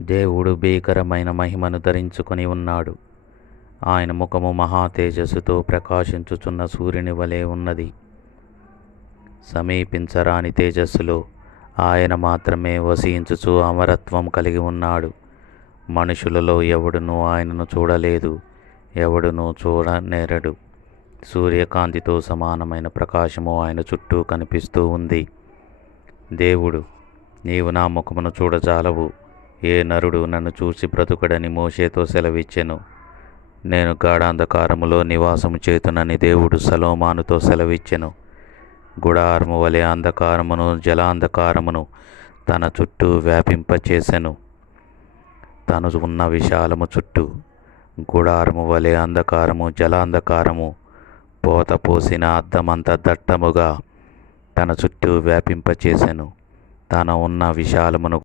దేవుడు భీకరమైన మహిమను ధరించుకొని ఉన్నాడు. ఆయన ముఖము మహా తేజస్సుతో ప్రకాశించుచున్న సూర్యుని వలె ఉన్నది. సమీపించరాని తేజస్సులో ఆయన మాత్రమే వసించుచు అమరత్వం కలిగి ఉన్నాడు. మనుషులలో ఎవడునూ ఆయనను చూడలేదు, ఎవడునూ చూడనేరడు. సూర్యకాంతితో సమానమైన ప్రకాశము ఆయన చుట్టూ కనిపిస్తూ ఉంది. దేవుడు, నీవు నా ముఖమును చూడజాలవు, ఏ నరుడు నన్ను చూసి బ్రతుకడని మోషేతో సెలవిచ్చెను. నేను గాఢాంధకారములో నివాసము చేతునని దేవుడు సొలొమోనుతో సెలవిచ్చెను. గుడారము వలె అంధకారమును జలాంధకారమును తన చుట్టూ వ్యాపింపచేసెను. తను ఉన్న విశాలము చుట్టూ గుడారము వలె అంధకారము జలాంధకారము పోత పోసిన అద్దమంత దట్టముగా తన చుట్టూ వ్యాపింపచేసెను. తన ఉన్న విశాలమును